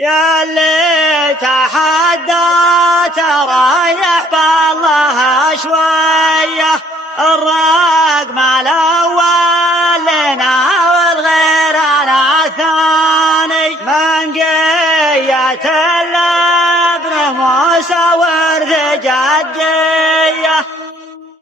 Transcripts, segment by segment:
يا اللي تحدى تريح بالله شوية، الرقم الأول لنا والغير أنا الثاني، من قية الابن موسى ورد جدية.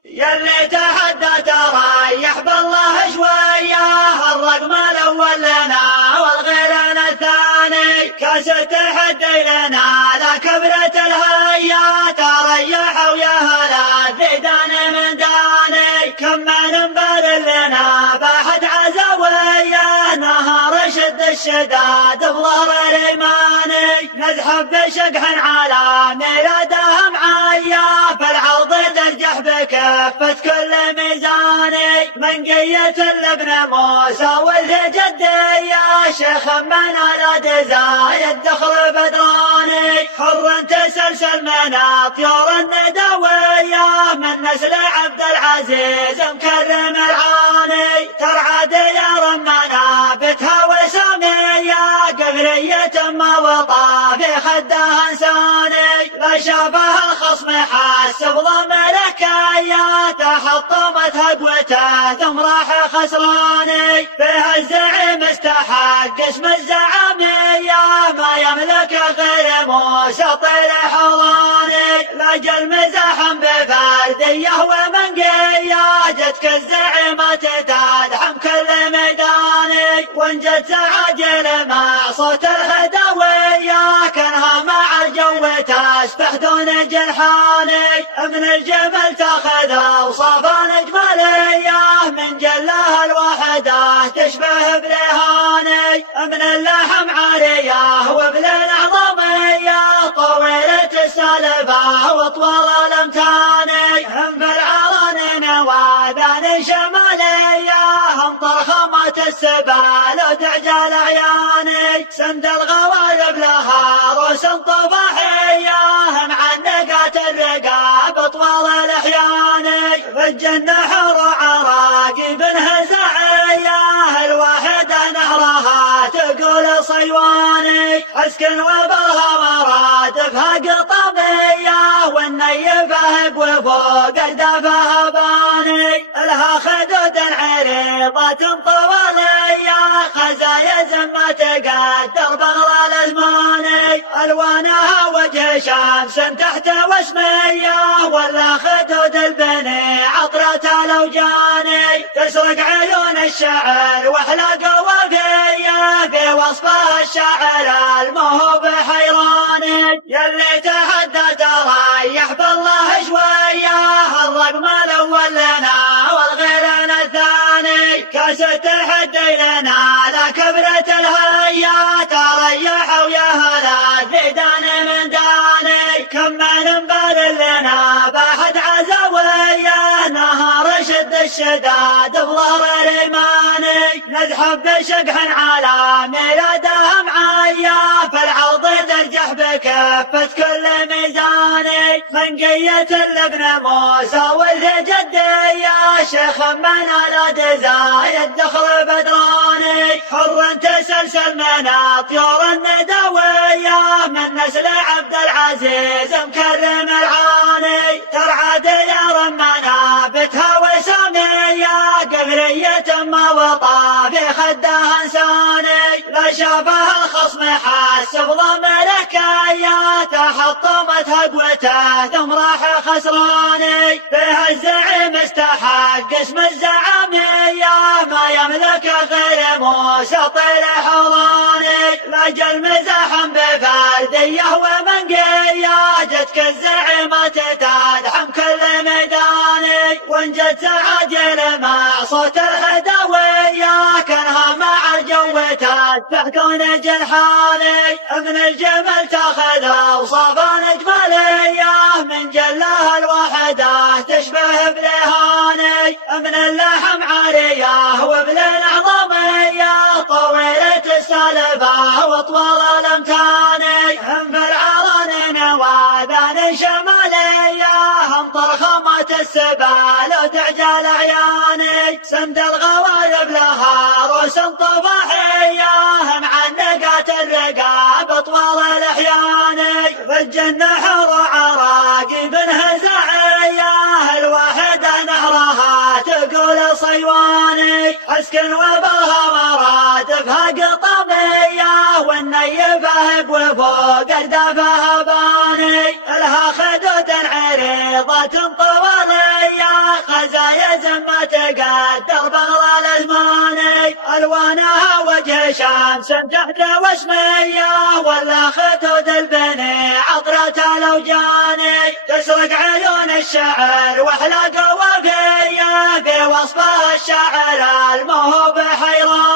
يا اللي تحدى تريح بالله شوية، الرقم الأول لنا والغير أنا الثاني، كاسة تحدي لنا لا كبرة الهيا، تريح ويا هلا الذيدان من داني، كم من بال لنا باحت عزوية، نهار شد الشداد بظهر الإيماني، نزحف بشقح على ميلاده معايا، في العرض ترجح بكفة كل ميزاني، من قية الابن موسى ولد جدية، شيخ من على دزاي الدخل بدراني، حر تسلسل من طيور الندوية، من نسل عبد العزيز مكرم العاني، ترعى ديار منابتها وسامية، قبرية ما وطى في خدها انساني، لا شافها الخصم حس بضم لكايا، تحطمت هدوته ثم راح خسراني، فيها الزعيم استحق اسم الزعامية، ما يملك غير موسى طير حضاني، لاجل مزاحم بفردية ومنقية، جتك الزعيمة تدحم كل ميداني، وانجت عاجل مع صوت الهدوية، كانها مع الجو تسبح دون جنحاني، من الجمل تاخذ اوصاف اجماليه، من جلها الوحده تشبه برهاني، من اللحم عاريه وبلين عظميه، طويله السلفه وطول الامتاني، هم بالعرن نوابان شماليه، هم ضخامه السبال وتعجل عياني، سند الغوالب لها روس طباحيه، هم عنقات الرقاب طوال الاحيان، في الجنه حور عراقب هزعيه، الواحده نهرها تقول صيواني، اسكن وبرها مرادفها قطبيه، والنيفه بوفوق اجدافها باني، لها خدود عريضه طواليه، خزايا زمه تقدر بغل الازماني، الوانها وجه شمس تحت وسميه، ولا خدود البني عطرة الاوجاني، تسرق عيون الشعر واحلى وفيه، في وصفها الشاعر الموهوب حيراني، يلي تحدى تريح بالله شويه، الرقم الاول لنا والغير انا الثاني، كاسة تحدي لنا لا كبرة الهيا، تريح ويا هلا الذيدان من داني، كم من بال لنا باحت عزوية، نهار شد الشداد بظهر الإيماني، نزحف بشقح على ميلاده معايا، في العرض ترجح بكفة كل ميزاني، من قية الابن موسى ولد جدية، شيخ من على دزاي الدخل بدراني، حر تسلسل من طيور الندوية، من نسل عبد العزيز مكرم العاني، ترعى ديار منابتها وسامية، قبرية ما وطى في خدها انساني، لا شافها الخصم حس بضم لكايا، تحطمت هدوته ثم راح خسراني، فيها الزعيم استحق اسم الزعامية، ما يملك غير موسى طير حضاني، لاجل مزاحم بفردية ومنقية، جتك الزعيمة تدحم كل ميداني، وانجت عاجل مع صوت الهدوية، كانها مع الجو تسبح دون جنحاني، من الجمل تاخذ اوصاف اجماليه، من جلها الوحده تشبه برهاني، من اللحم عاريه وبلين عظميه، طويله السلفه وطول الامتاني، هم في العرن نوابان شماليه، هم ضخامه السبال وتعجل عياني، سند الغوالب لها روس طباحيه، هم عنقات الرقاب طوال أحياني في الجنة حر عراقب هزعية الواحدة نهرها تقول صيواني حسكن وبها مرادفها قطبية والنيفة بوفوق أردافها باني لها خدود عريضة طوالية خزايز ما تقدر بغل الأزماني ألوانها وجه شمس تحت وشمية ولا خدود البني عطرة الأوجاني تسرق عيون الشعر وأحلى قوافية بوصفها الشعر الموهوب حيران